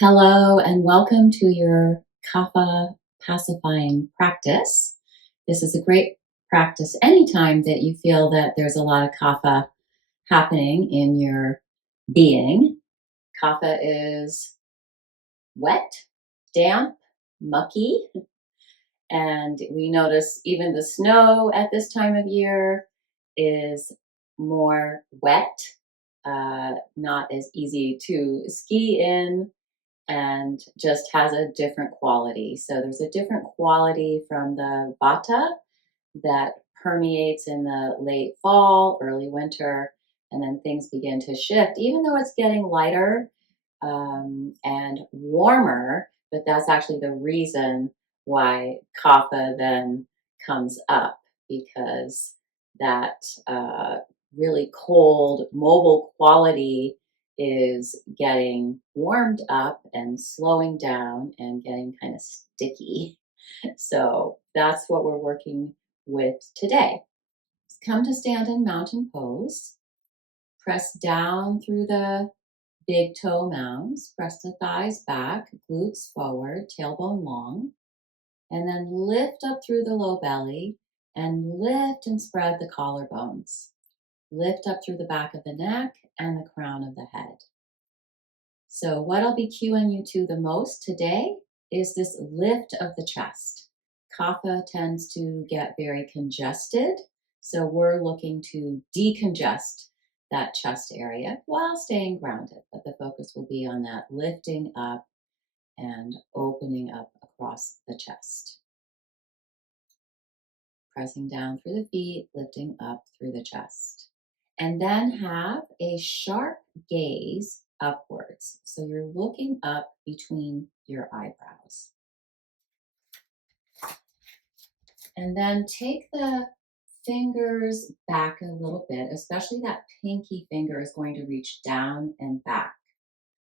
Hello and welcome to your Kapha pacifying practice. This is a great practice anytime that you feel that there's a lot of Kapha happening in your being. Kapha is wet, damp, mucky, and we notice even the snow at this time of year is more wet, not as easy to ski in, and just has a different quality. So there's a different quality from the vata that permeates in the late fall, early winter, and then things begin to shift, even though it's getting lighter and warmer. But that's actually the reason why kapha then comes up, because that really cold, mobile quality is getting warmed up and slowing down and getting kind of sticky. So that's what we're working with today. Come to stand in mountain pose. Press down through the big toe mounds. Press the thighs back, glutes forward, tailbone long. And then lift up through the low belly and lift and spread the collarbones. Lift up through the back of the neck and the crown of the head. So what I'll be cueing you to the most today is this lift of the chest. Kapha tends to get very congested, so we're looking to decongest that chest area while staying grounded, but the focus will be on that lifting up and opening up across the chest. Pressing down through the feet, lifting up through the chest. And then have a sharp gaze upwards. So you're looking up between your eyebrows. And then take the fingers back a little bit, especially that pinky finger is going to reach down and back.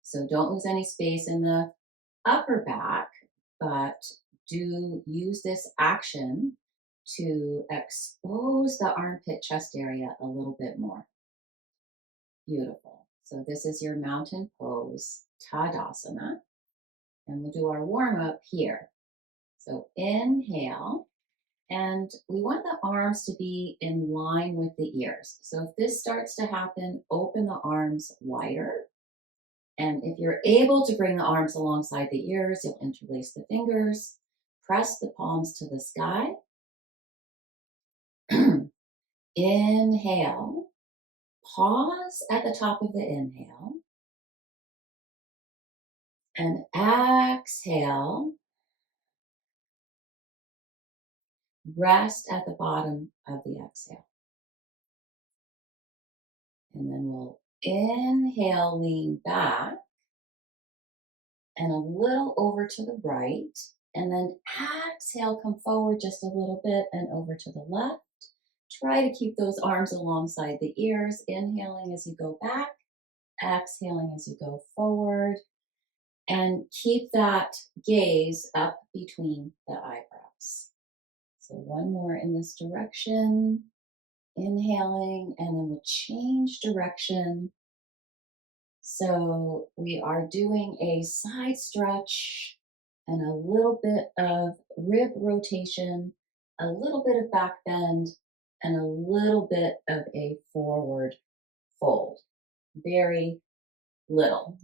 So don't lose any space in the upper back, but do use this action to expose the armpit chest area a little bit more. Beautiful. So this is your mountain pose, Tadasana, and we'll do our warm up here. So inhale, and we want the arms to be in line with the ears. So if this starts to happen, open the arms wider. And if you're able to bring the arms alongside the ears, you'll interlace the fingers, press the palms to the sky. Inhale, pause at the top of the inhale, and exhale. Rest at the bottom of the exhale. And then we'll inhale, lean back, and a little over to the right. And then exhale, come forward just a little bit and over to the left. Try to keep those arms alongside the ears, inhaling as you go back, exhaling as you go forward. And keep that gaze up between the eyebrows. So one more in this direction. Inhaling, and then we'll change direction. So we are doing a side stretch and a little bit of rib rotation, a little bit of back bend, and a little bit of a forward fold. Very little,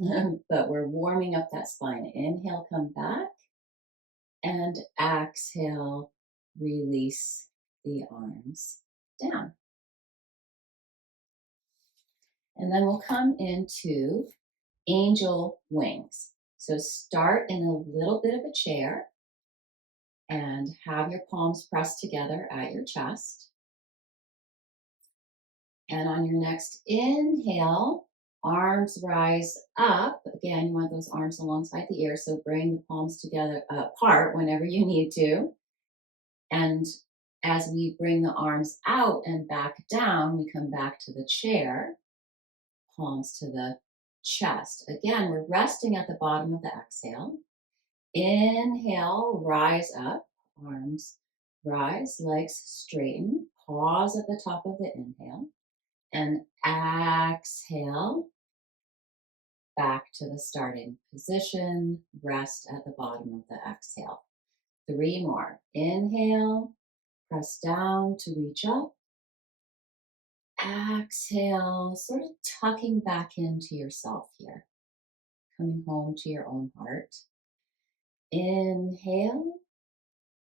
but we're warming up that spine. Inhale, come back, and exhale, release the arms down. And then we'll come into angel wings. So start in a little bit of a chair and have your palms pressed together at your chest. And on your next inhale, arms rise up. Again, you want those arms alongside the ears, so bring the palms together apart whenever you need to. And as we bring the arms out and back down, we come back to the chair, palms to the chest. Again, we're resting at the bottom of the exhale. Inhale, rise up, arms rise, legs straighten. Pause at the top of the inhale. And exhale, back to the starting position. Rest at the bottom of the exhale. 3 more. Inhale, press down to reach up. Exhale, sort of tucking back into yourself here, coming home to your own heart. Inhale,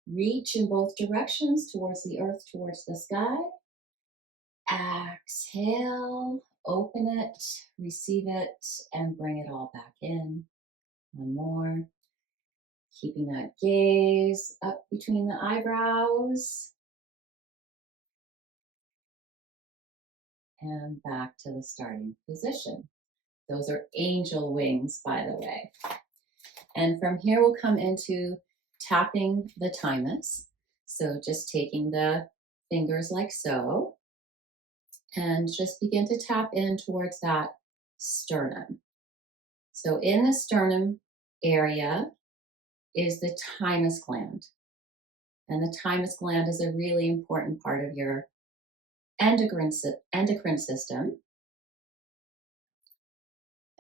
reach in both directions, towards the earth, towards the sky. Exhale, open it, receive it, and bring it all back in. One more. Keeping that gaze up between the eyebrows. And back to the starting position. Those are angel wings, by the way. And from here, we'll come into tapping the thymus. So just taking the fingers like so, and just begin to tap in towards that sternum. So in the sternum area is the thymus gland. And the thymus gland is a really important part of your endocrine system.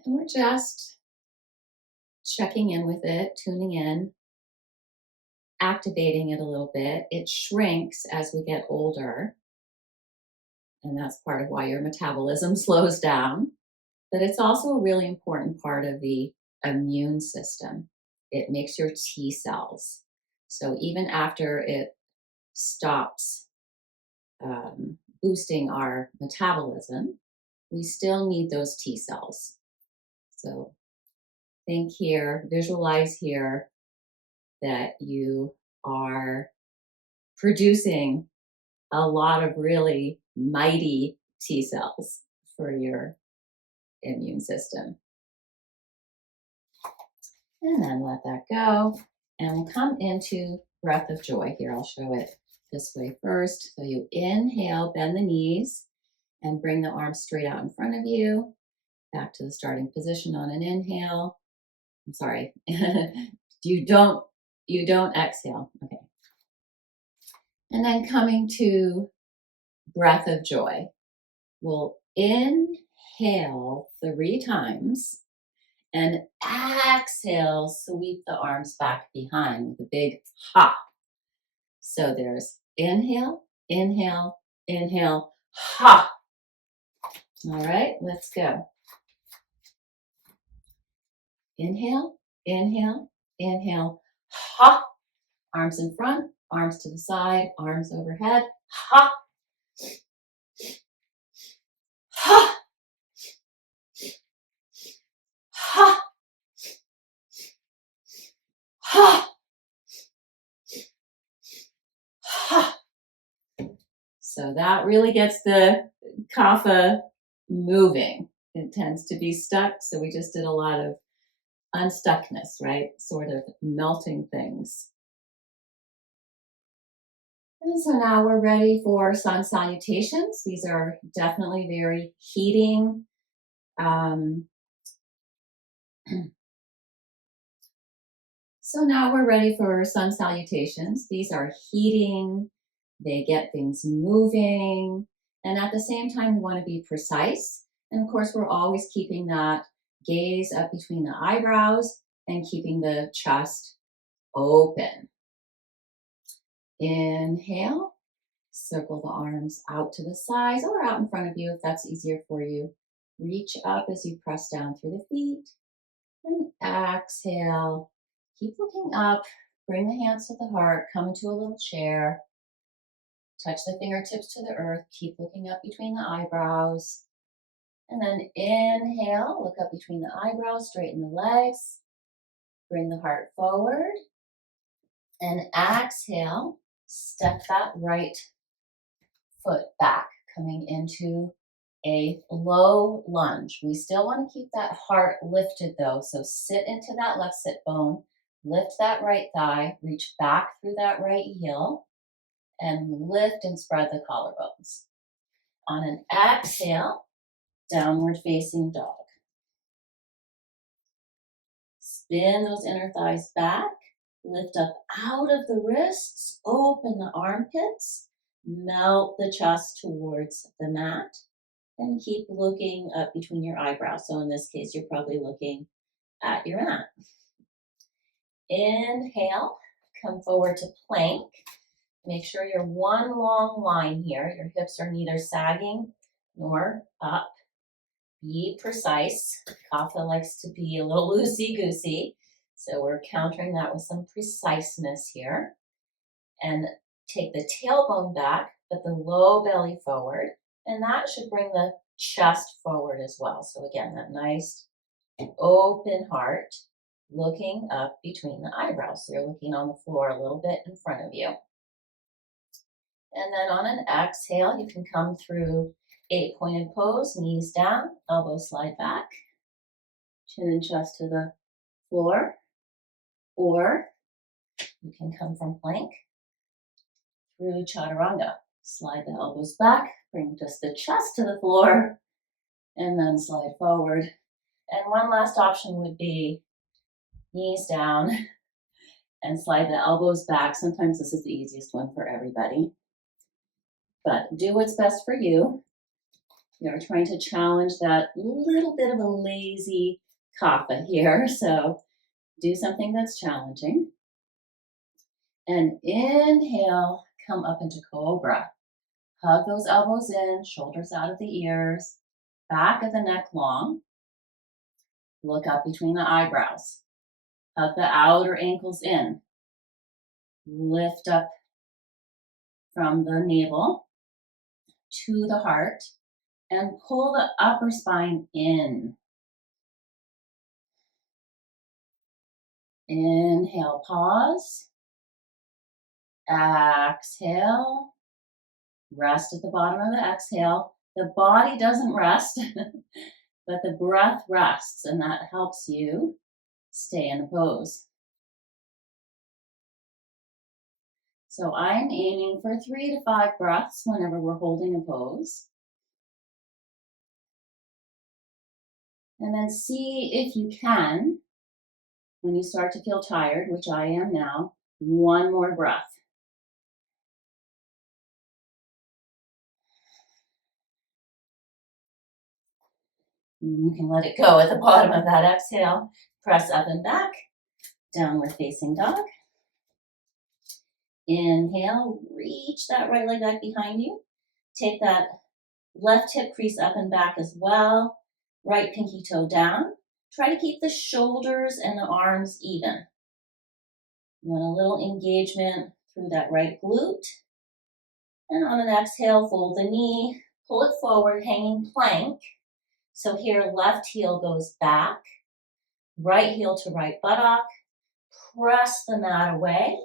And we're just checking in with it, tuning in, activating it a little bit. It shrinks as we get older. And that's part of why your metabolism slows down. But it's also a really important part of the immune system. It makes your T cells. So even after it stops boosting our metabolism, we still need those T cells. So think here, visualize here that you are producing a lot of really mighty T cells for your immune system. And then let that go. And we'll come into breath of joy. Here, I'll show it this way first. So you inhale, bend the knees, and bring the arms straight out in front of you. Back to the starting position on an inhale. I'm sorry. you don't exhale. Okay. And then coming to breath of joy. We'll inhale 3 times and exhale, sweep the arms back behind with a big ha. So there's inhale, inhale, inhale, ha. All right, let's go. Inhale, inhale, inhale, ha. Arms in front, arms to the side, arms overhead, ha. Ha. Ha. Ha. Ha. So that really gets the kapha moving. It tends to be stuck, so we just did a lot of unstuckness, right? Sort of melting things. And so now we're ready for sun salutations. These are definitely very heating. So now we're ready for sun salutations. These are heating. They get things moving. And at the same time, we want to be precise. And of course, we're always keeping that gaze up between the eyebrows and keeping the chest open. Inhale, circle the arms out to the sides or out in front of you if that's easier for you. Reach up as you press down through the feet. And exhale, keep looking up. Bring the hands to the heart, come into a little chair. Touch the fingertips to the earth. Keep looking up between the eyebrows. And then inhale, look up between the eyebrows, straighten the legs. Bring the heart forward. And exhale, step that right foot back, coming into a low lunge. We still want to keep that heart lifted though. So sit into that left sit bone, lift that right thigh, reach back through that right heel, and lift and spread the collarbones. On an exhale, downward facing dog. Spin those inner thighs back, lift up out of the wrists, open the armpits, melt the chest towards the mat. And keep looking up between your eyebrows. So in this case, you're probably looking at your mat. Inhale, come forward to plank. Make sure you're one long line here. Your hips are neither sagging nor up. Be precise. Kapha likes to be a little loosey-goosey. So we're countering that with some preciseness here. And take the tailbone back, but the low belly forward. And that should bring the chest forward as well. So again, that nice open heart looking up between the eyebrows. So you're looking on the floor a little bit in front of you. And then on an exhale, you can come through 8-pointed pose, knees down, elbows slide back, chin and chest to the floor. Or you can come from plank through chaturanga. Slide the elbows back, bring just the chest to the floor, and then slide forward. And one last option would be knees down and slide the elbows back. Sometimes this is the easiest one for everybody. But do what's best for you. You're trying to challenge that little bit of a lazy kapha here. So do something that's challenging. And inhale, come up into cobra. Hug those elbows in, shoulders out of the ears, back of the neck long. Look up between the eyebrows. Hug the outer ankles in. Lift up from the navel to the heart and pull the upper spine in. Inhale, pause. Exhale. Rest at the bottom of the exhale. The body doesn't rest, but the breath rests, and that helps you stay in the pose. So I'm aiming for 3 to 5 breaths whenever we're holding a pose. And then see if you can, when you start to feel tired, which I am now, one more breath. You can let it go at the bottom of that exhale. Press up and back, downward facing dog. Inhale, reach that right leg back behind you. Take that left hip crease up and back as well. Right pinky toe down. Try to keep the shoulders and the arms even. You want a little engagement through that right glute. And on an exhale, fold the knee, pull it forward, hanging plank. So here, left heel goes back, right heel to right buttock. Press the mat away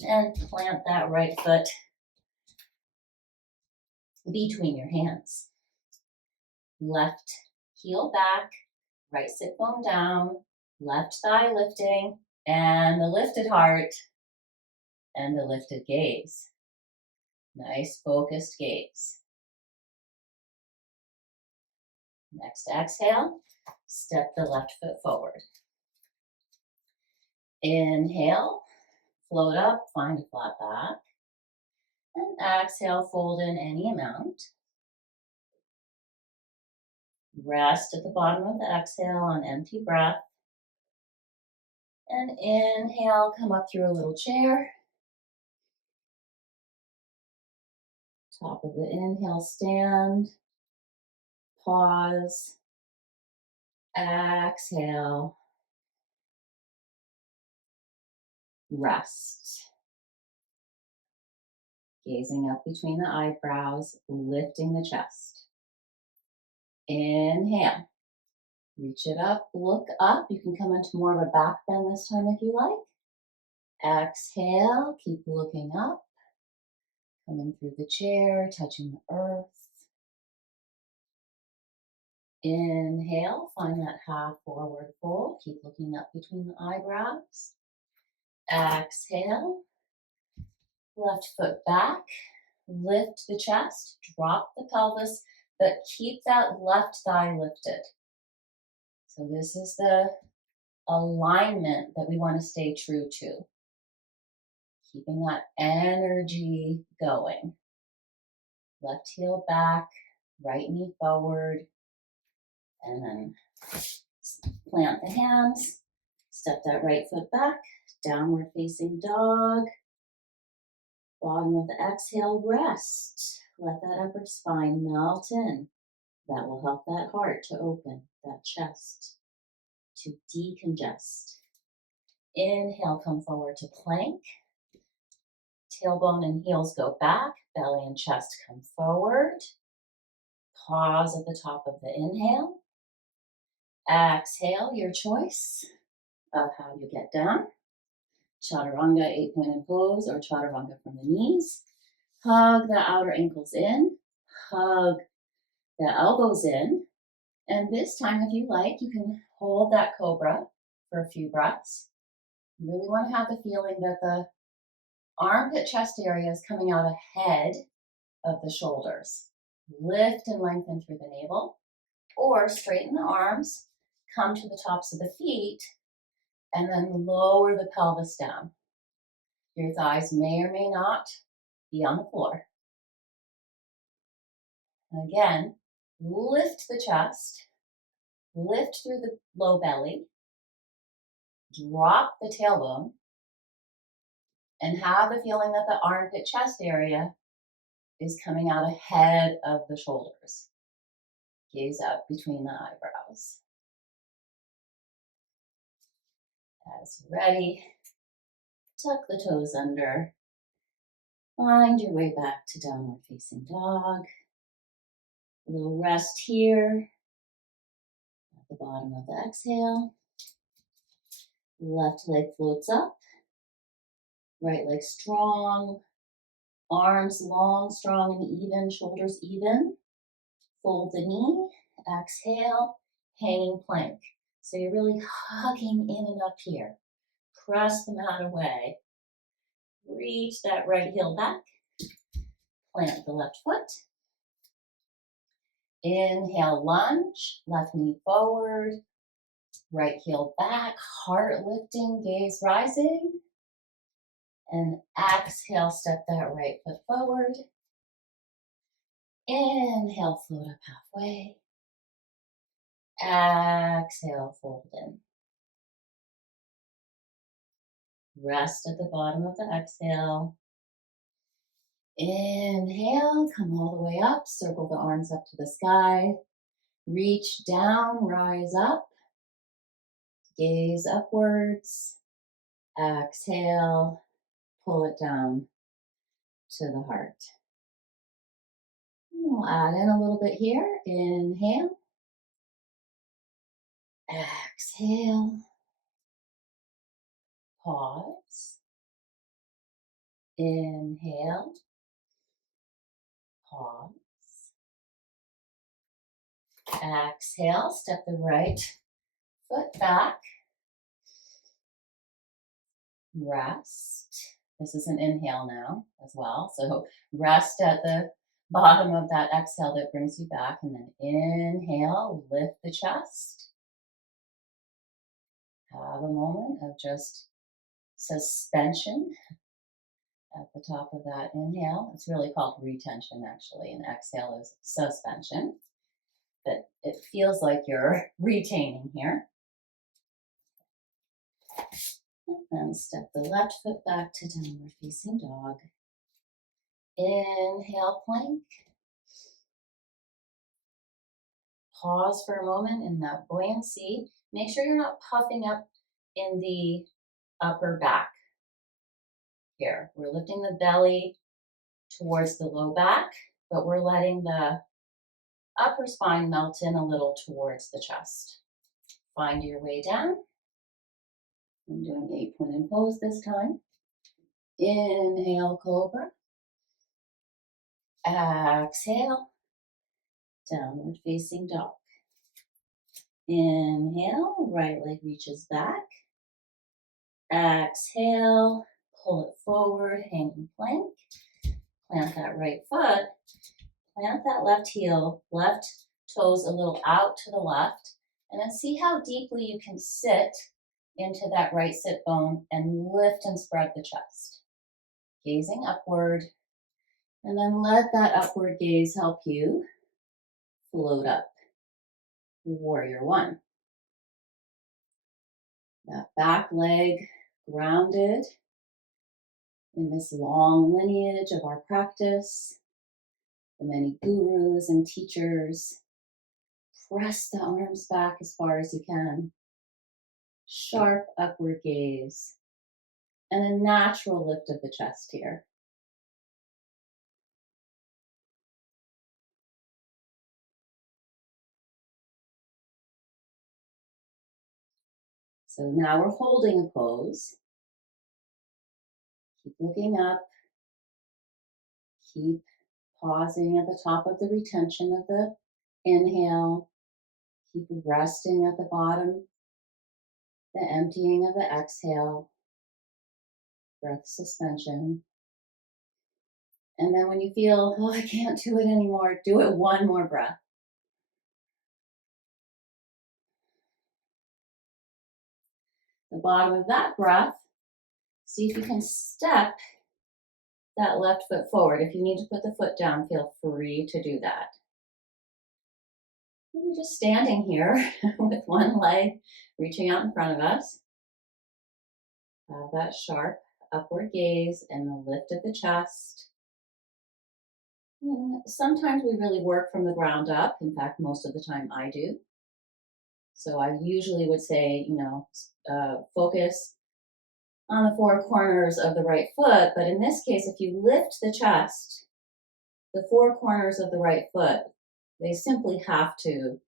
and plant that right foot between your hands. Left heel back, right sit bone down, left thigh lifting, and the lifted heart and the lifted gaze. Nice focused gaze. Next exhale, step the left foot forward. Inhale, float up, find a flat back. And exhale, fold in any amount. Rest at the bottom of the exhale on empty breath. And inhale, come up through a little chair. Top of the inhale, stand. Pause. Exhale. Rest. Gazing up between the eyebrows, lifting the chest. Inhale. Reach it up, look up. You can come into more of a back bend this time if you like. Exhale, keep looking up. Coming through the chair, touching the earth. Inhale, find that half forward fold. Keep looking up between the eyebrows. Exhale, left foot back. Lift the chest, drop the pelvis, but keep that left thigh lifted. So this is the alignment that we want to stay true to. Keeping that energy going. Left heel back, right knee forward, and then plant the hands, step that right foot back, downward facing dog. Bottom of the exhale, rest. Let that upper spine melt in. That will help that heart to open, that chest to decongest. Inhale, come forward to plank. Tailbone and heels go back, belly and chest come forward. Pause at the top of the inhale. Exhale, your choice of how you get down. Chaturanga, 8-pointed pose, or chaturanga from the knees. Hug the outer ankles in. Hug the elbows in. And this time, if you like, you can hold that cobra for a few breaths. You really want to have the feeling that the armpit chest area is coming out ahead of the shoulders. Lift and lengthen through the navel, or straighten the arms, come to the tops of the feet, and then lower the pelvis down. Your thighs may or may not be on the floor. And again, lift the chest, lift through the low belly, drop the tailbone, and have the feeling that the armpit chest area is coming out ahead of the shoulders. Gaze up between the eyebrows. As you're ready, tuck the toes under. Find your way back to downward facing dog. A little rest here at the bottom of the exhale. Left leg floats up. Right leg strong. Arms long, strong and even. Shoulders even. Fold the knee. Exhale. Hanging plank. So you're really hugging in and up here. Press the mat away. Reach that right heel back. Plant the left foot. Inhale, lunge. Left knee forward. Right heel back. Heart lifting, gaze rising. And exhale, step that right foot forward. Inhale, float up halfway. Exhale, fold in. Rest at the bottom of the exhale. Inhale, come all the way up. Circle the arms up to the sky. Reach down, rise up. Gaze upwards. Exhale, pull it down to the heart. And we'll add in a little bit here. Inhale. Exhale. Pause. Inhale. Pause. Exhale. Step the right foot back. Rest. This is an inhale now as well. So rest at the bottom of that exhale that brings you back. And then inhale, lift the chest. Have a moment of just suspension at the top of that inhale. It's really called retention actually, and exhale is suspension. But it feels like you're retaining here. And then step the left foot back to downward facing dog. Inhale, plank. Pause for a moment in that buoyancy. Make sure you're not puffing up in the upper back here. We're lifting the belly towards the low back, but we're letting the upper spine melt in a little towards the chest. Find your way down. I'm doing 8-pointed pose this time. Inhale, cobra. Exhale, downward facing dog. Inhale, right leg reaches back. Exhale, pull it forward, hanging plank. Plant that right foot. Plant that left heel, left toes a little out to the left. And then see how deeply you can sit into that right sit bone and lift and spread the chest. Gazing upward. And then let that upward gaze help you float up. Warrior one. That back leg grounded in this long lineage of our practice, the many gurus and teachers. Press the arms back as far as you can. Sharp upward gaze and a natural lift of the chest here. So now we're holding a pose. Keep looking up. Keep pausing at the top of the retention of the inhale. Keep resting at the bottom, the emptying of the exhale. Breath suspension. And then when you feel, oh, I can't do it anymore, do it one more breath. The bottom of that breath, see if you can step that left foot forward. If you need to put the foot down, feel free to do that. And we're just standing here with one leg reaching out in front of us. Have that sharp upward gaze and the lift of the chest. And sometimes we really work from the ground up. In fact, most of the time I do. So I usually would say, focus on the four corners of the right foot. But in this case, if you lift the chest, the four corners of the right foot, they simply have to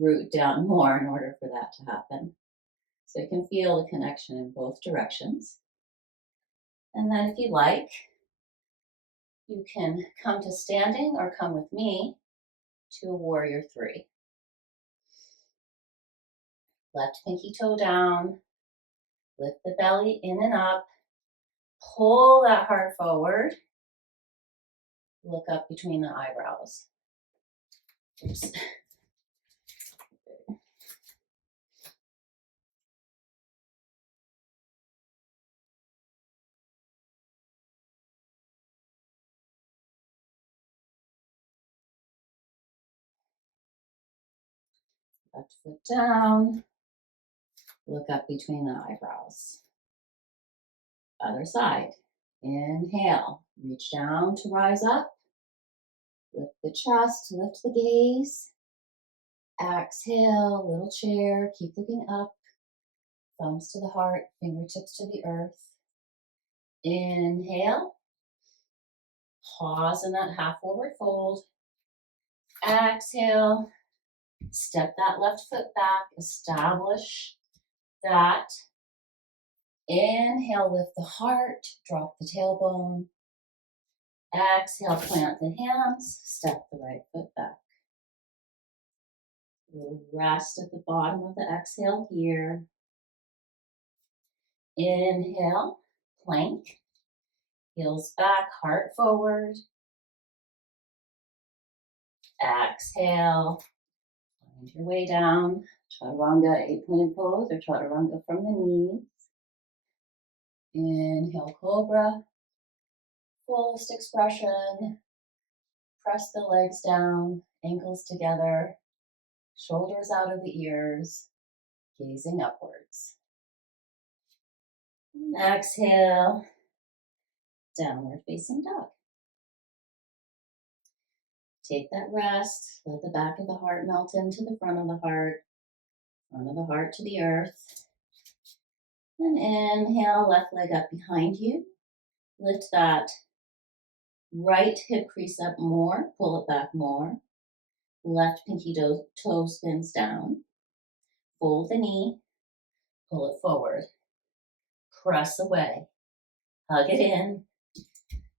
root down more in order for that to happen. So you can feel the connection in both directions. And then if you like, you can come to standing or come with me to a warrior three. Left pinky toe down, lift the belly in and up, pull that heart forward, look up between the eyebrows. Oops. Left foot down, look up between the eyebrows. Other side. Inhale, reach down to rise up. Lift the chest, lift the gaze. Exhale, little chair, keep looking up. Thumbs to the heart, fingertips to the earth. Inhale. Pause in that half forward fold. Exhale. Step that left foot back. Establish that. Inhale, lift the heart. Drop the tailbone. Exhale, plant the hands. Step the right foot back. We'll rest at the bottom of the exhale here. Inhale, plank. Heels back, heart forward. Exhale, find your way down. Chaturanga, eight-pointed pose, or chaturanga from the knees. Inhale, cobra. Fullest expression. Press the legs down, ankles together, shoulders out of the ears, gazing upwards. And exhale, downward facing dog. Take that rest, let the back of the heart melt into the front of the heart to the earth. And inhale, left leg up behind you. Lift that right hip crease up more, pull it back more. Left pinky toe spins down. Fold the knee, pull it forward. Press away, hug it in.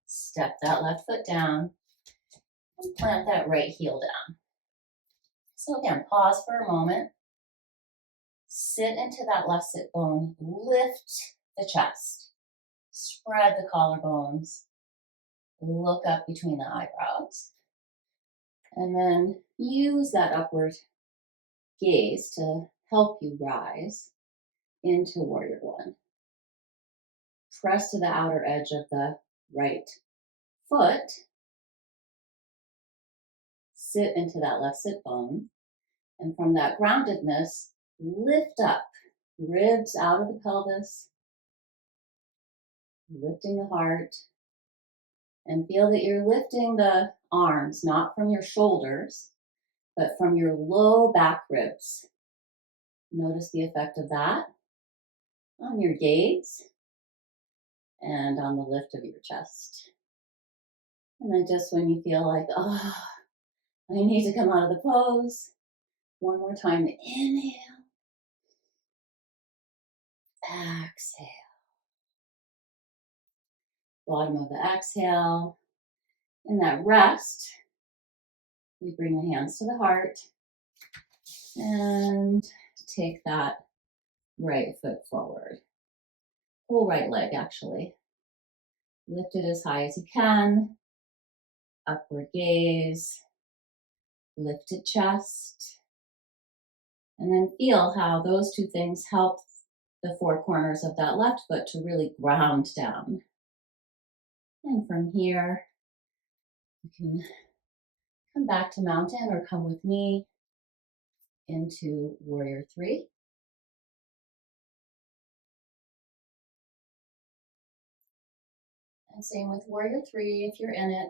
Step that left foot down and plant that right heel down. So again, pause for a moment. Sit into that left sit bone. Lift the chest. Spread the collarbones. Look up between the eyebrows. And then use that upward gaze to help you rise into warrior one. Press to the outer edge of the right foot. sit into that left sit bone. And from that groundedness, lift up, ribs out of the pelvis, lifting the heart, and feel that you're lifting the arms, not from your shoulders, but from your low back ribs. Notice the effect of that on your gaze and on the lift of your chest. And then just when you feel like, oh, I need to come out of the pose, one more time, inhale, exhale. Bottom of the exhale. In that rest, we bring the hands to the heart and take that right foot forward. Whole right leg, actually. Lift it as high as you can. Upward gaze. Lifted chest. And then feel how those two things help the four corners of that left foot to really ground down. And from here, you can come back to mountain or come with me into warrior three. And same with warrior three, if you're in it.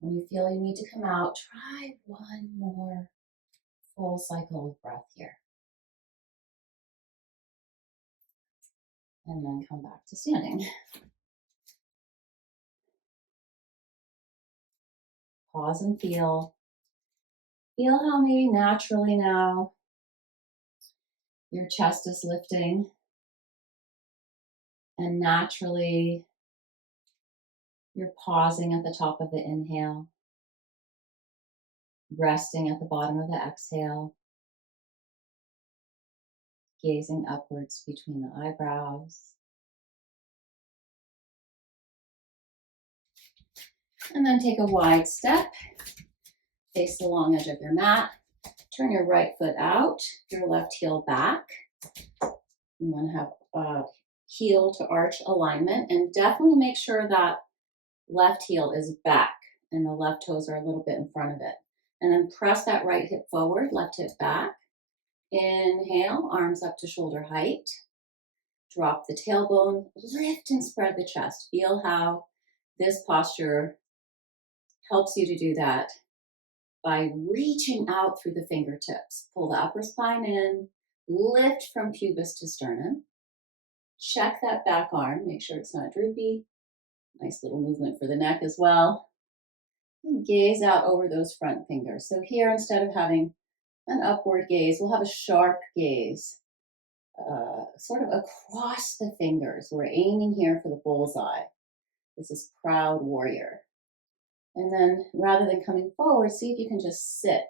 When you feel you need to come out, try one more full cycle of breath here. And then come back to standing. Pause and feel. Feel how maybe naturally now your chest is lifting. And naturally you're pausing at the top of the inhale. Resting at the bottom of the exhale. Gazing upwards between the eyebrows. And then take a wide step. Face the long edge of your mat. Turn your right foot out, your left heel back. You want to have heel to arch alignment, and definitely make sure that left heel is back and the left toes are a little bit in front of it. And then press that right hip forward, left hip back. Inhale, arms up to shoulder height. Drop the tailbone, lift and spread the chest. Feel how this posture helps you to do that by reaching out through the fingertips. Pull the upper spine in, lift from pubis to sternum. Check that back arm, make sure it's not droopy. Nice little movement for the neck as well. And gaze out over those front fingers. So here, instead of having an upward gaze, we'll have a sharp gaze, sort of across the fingers. We're aiming here for the bullseye. This is proud warrior. And then rather than coming forward, see if you can just sit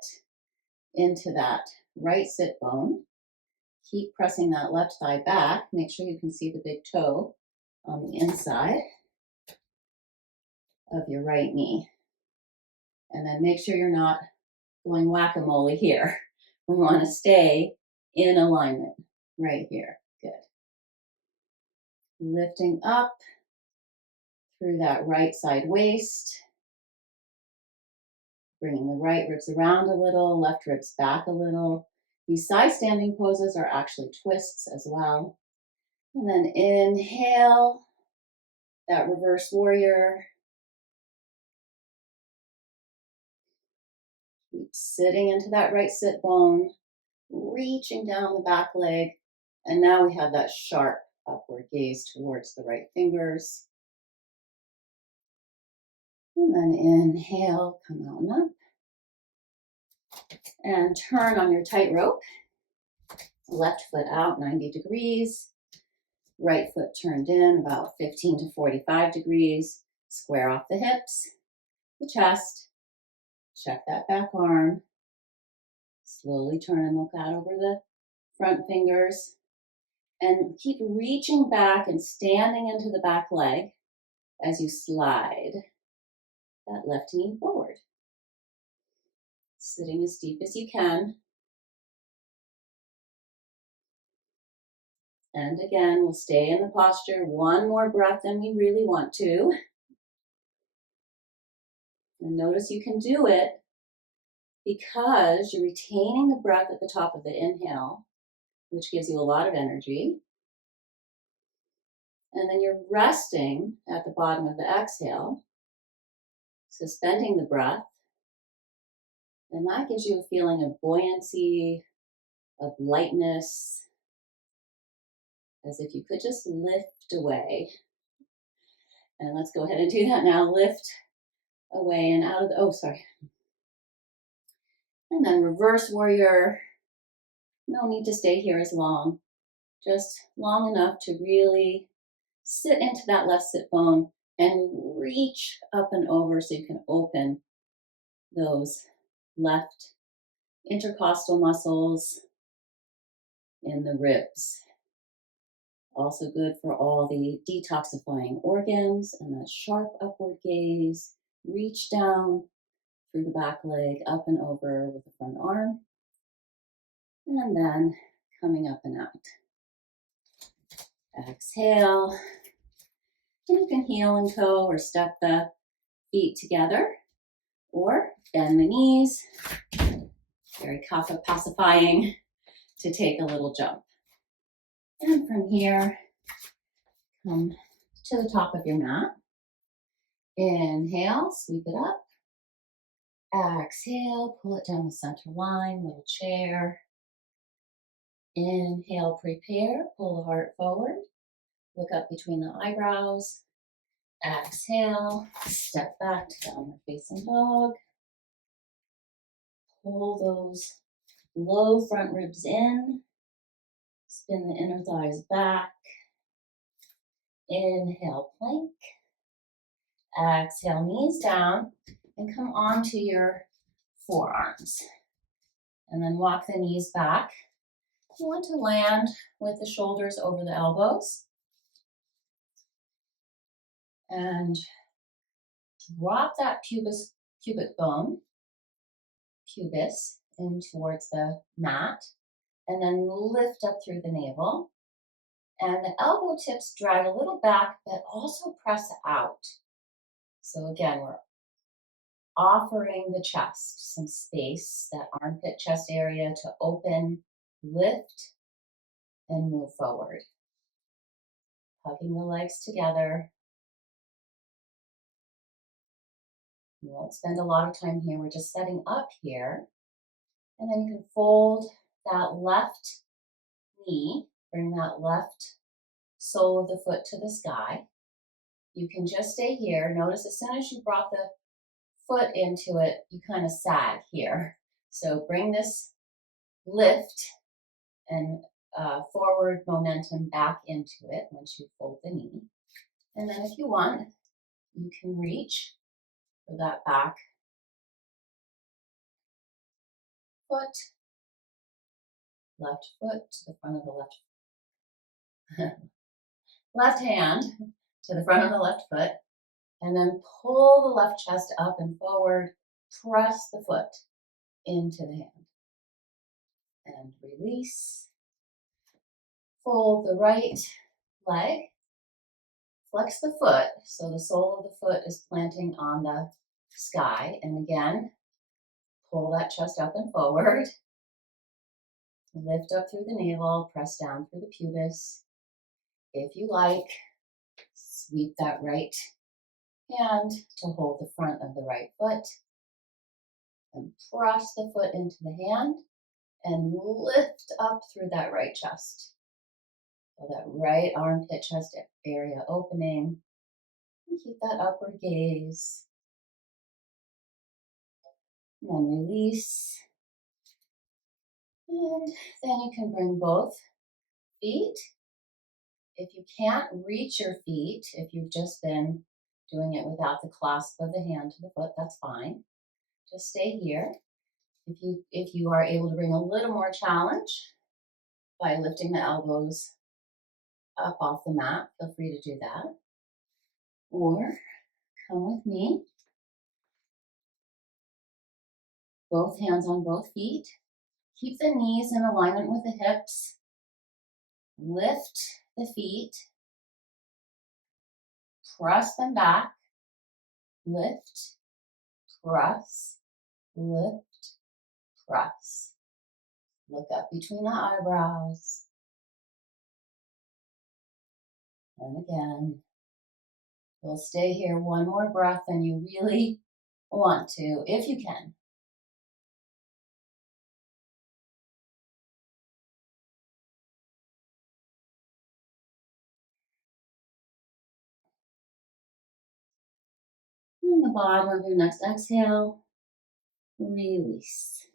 into that right sit bone. Keep pressing that left thigh back. Make sure you can see the big toe on the inside of your right knee. And then make sure you're not going whack-a-mole here. We want to stay in alignment right here. Good. Lifting up through that right side waist. Bringing the right ribs around a little, left ribs back a little. These side standing poses are actually twists as well. And then inhale, that reverse warrior. Keep sitting into that right sit bone, reaching down the back leg. And now we have that sharp upward gaze towards the right fingers. And then inhale, come out and up. And turn on your tightrope. Left foot out 90 degrees. Right foot turned in about 15 to 45 degrees. Square off the hips, the chest. Check that back arm. Slowly turn and look out over the front fingers. And keep reaching back and standing into the back leg as you slide that left knee forward. Sitting as deep as you can. And again, we'll stay in the posture one more breath than we really want to. And notice you can do it because you're retaining the breath at the top of the inhale, which gives you a lot of energy. And then you're resting at the bottom of the exhale, suspending the breath. And that gives you a feeling of buoyancy, of lightness, as if you could just lift away. And let's go ahead and do that now. Lift away and out of the, And then reverse warrior. No need to stay here as long. Just long enough to really sit into that left sit bone and reach up and over so you can open those left intercostal muscles in the ribs. Also good for all the detoxifying organs, and that sharp upward gaze. Reach down through the back leg, up and over with the front arm. And then coming up and out. Exhale. And you can heel and toe or step the feet together or bend the knees. Very Kapha pacifying to take a little jump. And from here, come to the top of your mat. Inhale, sweep it up. Exhale, pull it down the center line, little chair. Inhale, prepare, pull the heart forward. Look up between the eyebrows. Exhale, step back to downward facing dog. Pull those low front ribs in. Spin the inner thighs back. Inhale, plank. Exhale, knees down and come onto your forearms. And then walk the knees back. You want to land with the shoulders over the elbows. And drop that pubic bone, pubis, in towards the mat. And then lift up through the navel. And the elbow tips drag a little back, but also press out. So again, we're offering the chest some space, that armpit chest area to open, lift, and move forward. Hugging the legs together. We won't spend a lot of time here. We're just setting up here. And then you can fold that left knee, bring that left sole of the foot to the sky. You can just stay here. Notice as soon as you brought the foot into it, you kind of sag here. So bring this lift and forward momentum back into it once you fold the knee. And then if you want, you can reach for that back foot, left foot to the front of the left hand to the front of the left foot, and then pull the left chest up and forward, press the foot into the hand. And release. Fold the right leg. Flex the foot so the sole of the foot is planting on the sky. And again, pull that chest up and forward. Lift up through the navel, press down through the pubis. If you like, sweep that right hand to hold the front of the right foot. And press the foot into the hand and lift up through that right chest. So that right armpit chest area opening. And keep that upward gaze. And then release. And then you can bring both feet. If you can't reach your feet, if you've just been doing it without the clasp of the hand to the foot, that's fine. Just stay here. If you are able to bring a little more challenge by lifting the elbows up off the mat, feel free to do that. Or come with me. Both hands on both feet. Keep the knees in alignment with the hips. Lift the feet. Press them back. Lift. Press. Lift. Press. Look up between the eyebrows. And again, you'll stay here one more breath than you really want to, if you can. And the bottom of your next exhale, release.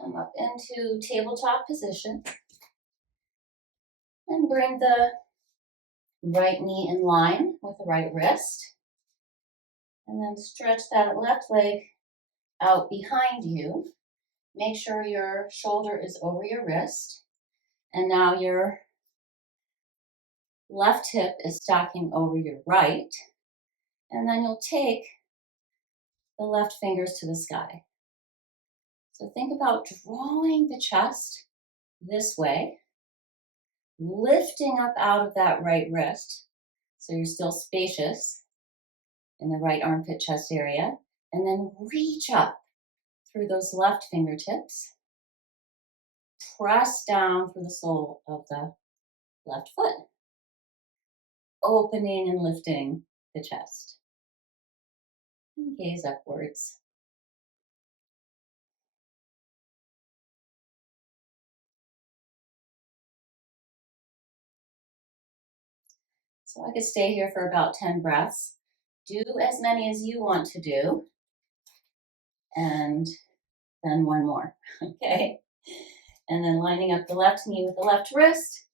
Come up into tabletop position and bring the right knee in line with the right wrist. And then stretch that left leg out behind you. Make sure your shoulder is over your wrist. And now your left hip is stacking over your right. And then you'll take the left fingers to the sky. So think about drawing the chest this way, lifting up out of that right wrist. So you're still spacious in the right armpit chest area. And then reach up through those left fingertips. Press down through the sole of the left foot, opening and lifting the chest. And gaze upwards. So I could stay here for about 10 breaths. Do as many as you want to do. And then one more, okay? And then lining up the left knee with the left wrist.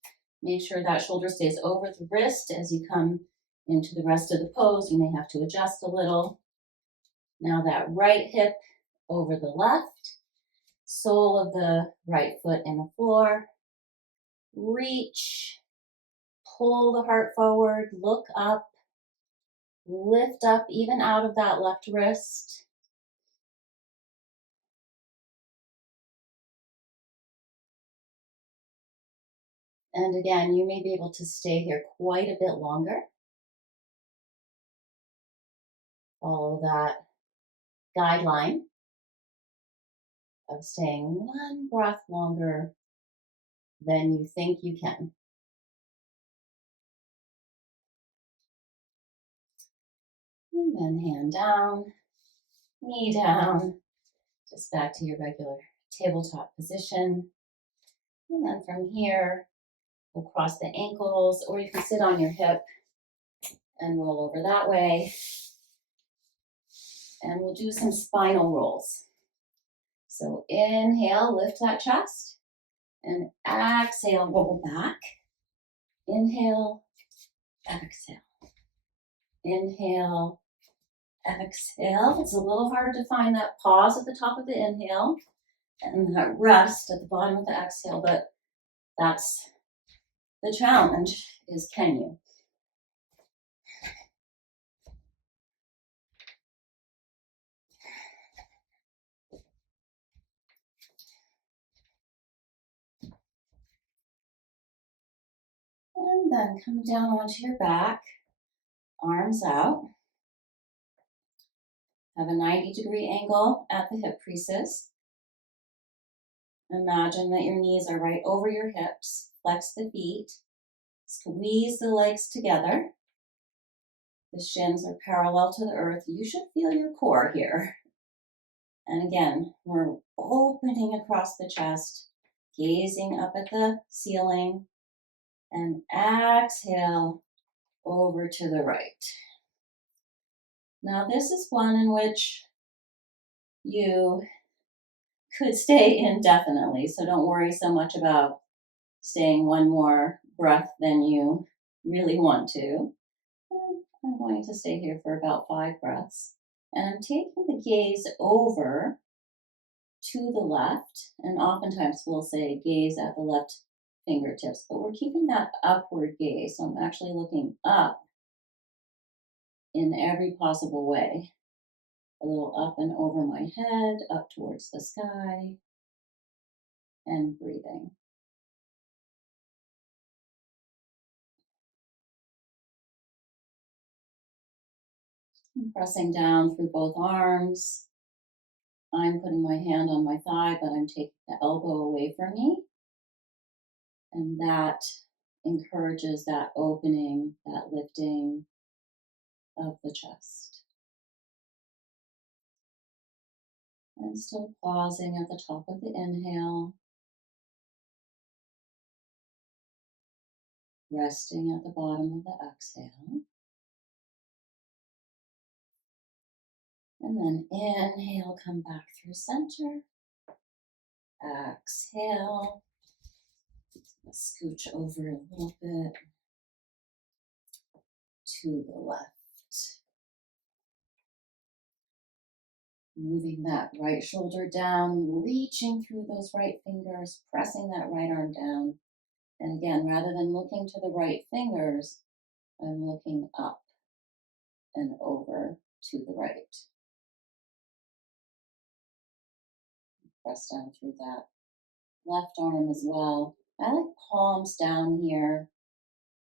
Make sure that shoulder stays over the wrist as you come into the rest of the pose. You may have to adjust a little. Now that right hip over the left, sole of the right foot in the floor. Reach, pull the heart forward, look up, lift up even out of that left wrist. And again, you may be able to stay here quite a bit longer. Follow that guideline of staying one breath longer than you think you can. And then hand down, knee down, just back to your regular tabletop position. And then from here, we'll cross the ankles, or you can sit on your hip and roll over that way. And we'll do some spinal rolls. So inhale, lift that chest. And exhale, roll back. Inhale, exhale. Inhale, exhale. It's a little harder to find that pause at the top of the inhale and that rest at the bottom of the exhale, but that's the challenge, is can you? And then come down onto your back, arms out. Have a 90-degree angle at the hip creases. Imagine that your knees are right over your hips. Flex the feet. Squeeze the legs together. The shins are parallel to the earth. You should feel your core here. And again, we're opening across the chest, gazing up at the ceiling, and exhale over to the right. Now, this is one in which you could stay indefinitely, so don't worry so much about staying one more breath than you really want to. I'm going to stay here for about 5 breaths. And I'm taking the gaze over to the left, and oftentimes we'll say gaze at the left fingertips, but we're keeping that upward gaze. So I'm actually looking up in every possible way. A little up and over my head, up towards the sky, and breathing. And pressing down through both arms, I'm putting my hand on my thigh, but I'm taking the elbow away from me. And that encourages that opening, that lifting of the chest. And still pausing at the top of the inhale, resting at the bottom of the exhale. And then inhale, come back through center. Exhale, scooch over a little bit to the left. Moving that right shoulder down, reaching through those right fingers, pressing that right arm down. And again, rather than looking to the right fingers, I'm looking up and over to the right. Press down through that left arm as well. I like palms down here.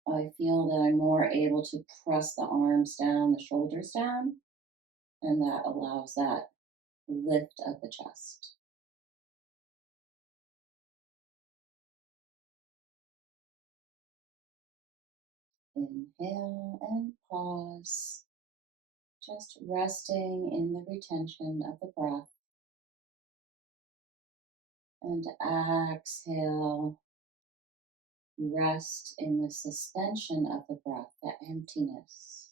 I feel that I'm more able to press the arms down, the shoulders down, and that allows that lift of the chest. Inhale and pause, just resting in the retention of the breath. And exhale, rest in the suspension of the breath, that emptiness.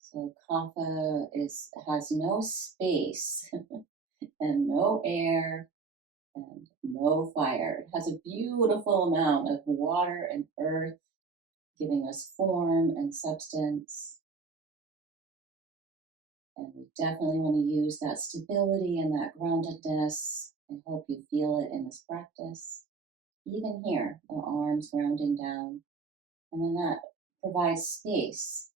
So Kapha has no space and no air and no fire. It has a beautiful amount of water and earth giving us form and substance. And we definitely want to use that stability and that groundedness. I hope you feel it in this practice. Even here, the arms grounding down. And then that provides space,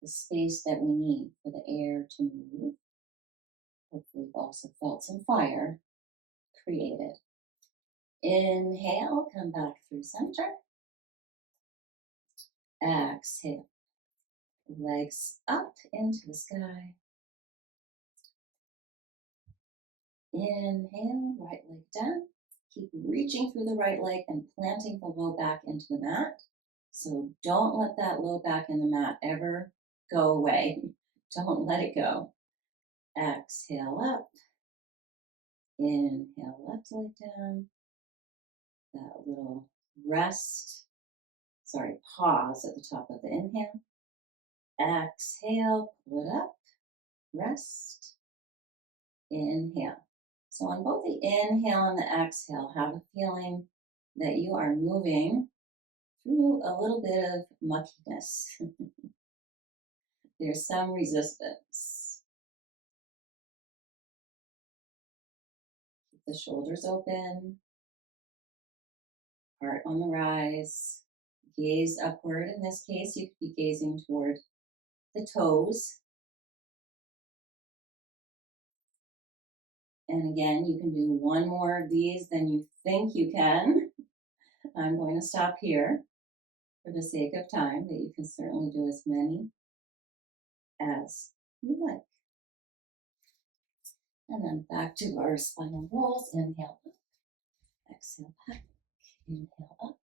the space that we need for the air to move. Hopefully you've also felt some fire created. Inhale, come back through center. Exhale, legs up into the sky. Inhale, right leg down. Keep reaching through the right leg and planting the low back into the mat. So don't let that low back in the mat ever go away. Don't let it go. Exhale up. Inhale, left leg down. That little pause at the top of the inhale. Exhale, pull it up. Rest. Inhale. So on both the inhale and the exhale, have a feeling that you are moving through a little bit of muckiness. There's some resistance. Keep the shoulders open, heart on the rise, gaze upward. In this case, you could be gazing toward the toes. And again, you can do one more of these than you think you can. I'm going to stop here for the sake of time, but you can certainly do as many as you like. And then back to our spinal rolls. Inhale up, exhale back, inhale up,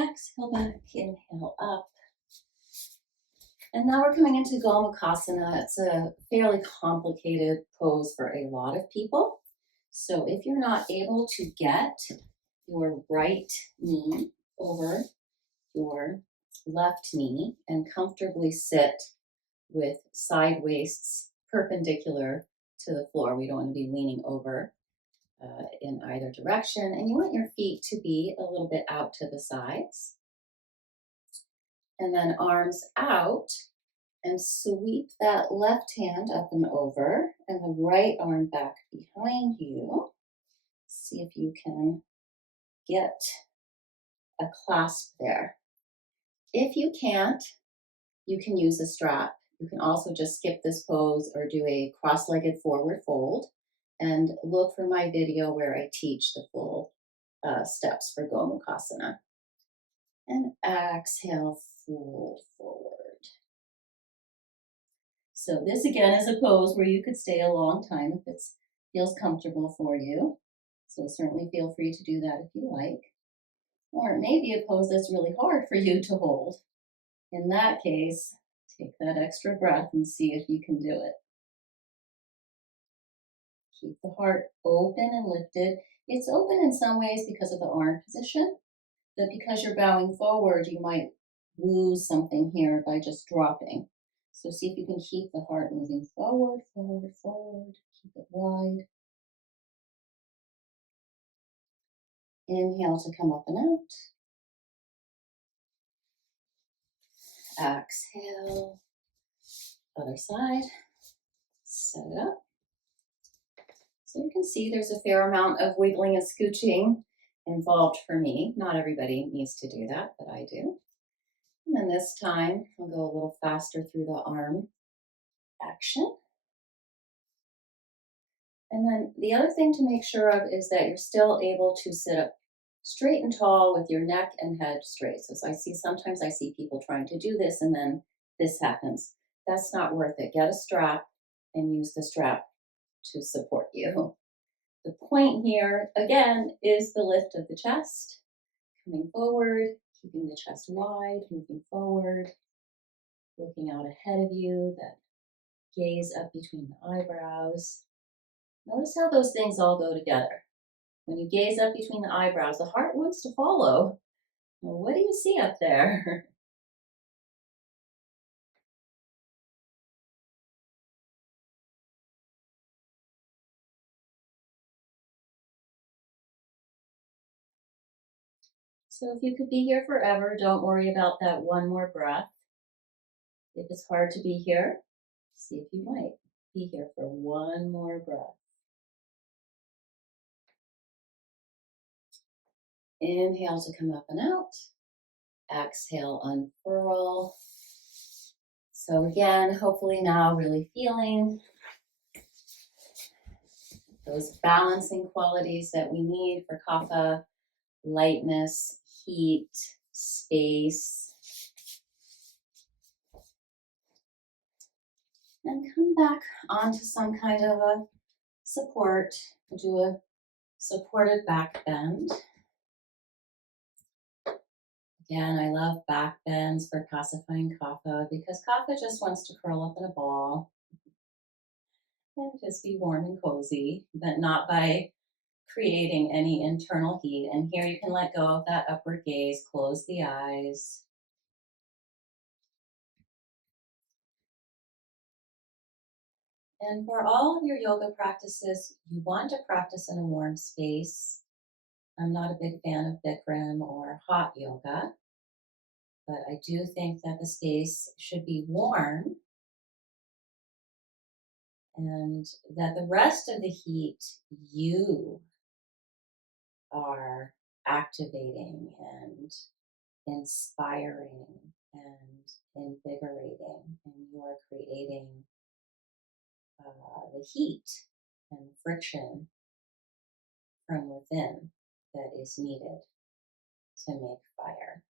exhale back, inhale up. And now we're coming into Gomukhasana. It's a fairly complicated pose for a lot of people. So if you're not able to get your right knee over your left knee and comfortably sit with side waists perpendicular to the floor, we don't want to be leaning over in either direction. And you want your feet to be a little bit out to the sides. And then arms out, and sweep that left hand up and over and the right arm back behind you. See if you can get a clasp there. If you can't, you can use a strap. You can also just skip this pose or do a cross-legged forward fold and look for my video where I teach the full steps for Gomukhasana. And exhale, fold forward. So this again is a pose where you could stay a long time if it feels comfortable for you. So certainly feel free to do that if you like. Or it may be a pose that's really hard for you to hold. In that case, take that extra breath and see if you can do it. Keep the heart open and lifted. It's open in some ways because of the arm position, but because you're bowing forward, you might lose something here by just dropping. So see if you can keep the heart moving forward, forward, forward. Keep it wide. Inhale to come up and out. Exhale. Other side. Set it up. So you can see there's a fair amount of wiggling and scooching involved for me. Not everybody needs to do that, but I do. And then this time, I'll go a little faster through the arm action. And then the other thing to make sure of is that you're still able to sit up straight and tall with your neck and head straight. So sometimes I see people trying to do this and then this happens. That's not worth it. Get a strap and use the strap to support you. The point here, again, is the lift of the chest. Coming forward, keeping the chest wide, moving forward, looking out ahead of you, that gaze up between the eyebrows. Notice how those things all go together. When you gaze up between the eyebrows, the heart wants to follow. Well, what do you see up there? So if you could be here forever, don't worry about that one more breath. If it's hard to be here, see if you might be here for one more breath. Inhale to come up and out. Exhale, unfurl. So again, hopefully now really feeling those balancing qualities that we need for Kapha: lightness, heat, space. And come back onto some kind of a support. Do a supported back bend. Again, I love back bends for pacifying Kapha because Kapha just wants to curl up in a ball and just be warm and cozy, but not by creating any internal heat. And here you can let go of that upward gaze, close the eyes. And for all of your yoga practices, you want to practice in a warm space. I'm not a big fan of Bikram or hot yoga, but I do think that the space should be warm and that the rest of the heat you are activating and inspiring and invigorating, and you are creating the heat and friction from within that is needed to make fire.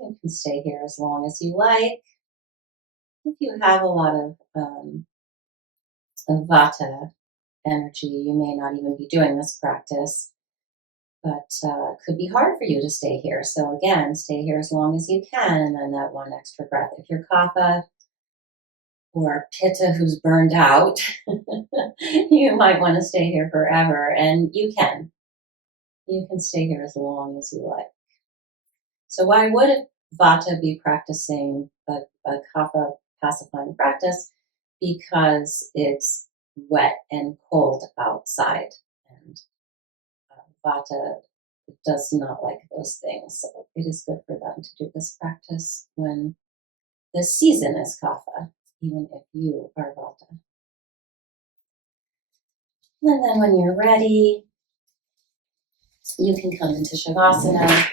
You can stay here as long as you like. If you have a lot of vata energy, you may not even be doing this practice, but it could be hard for you to stay here. So again, stay here as long as you can, and then that one extra breath. If you're Kapha or Pitta who's burned out, you might want to stay here forever, and you can. You can stay here as long as you like. So why would Vata be practicing a Kapha pacifying practice? Because it's wet and cold outside, and Vata does not like those things. So it is good for them to do this practice when the season is Kapha, even if you are Vata. And then when you're ready, you can come into Shavasana.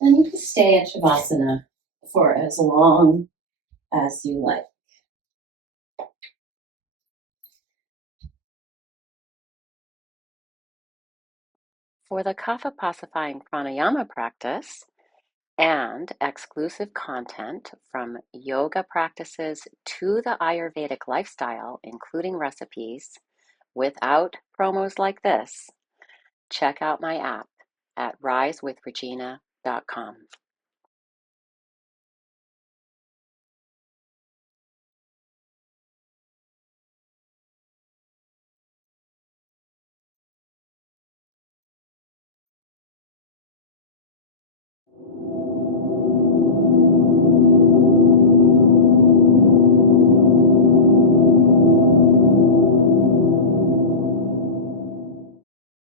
And you can stay in Shavasana for as long as you like. For the Kapha Pacifying pranayama practice and exclusive content from yoga practices to the Ayurvedic lifestyle, including recipes, without promos like this, check out my app at risewithregina.com.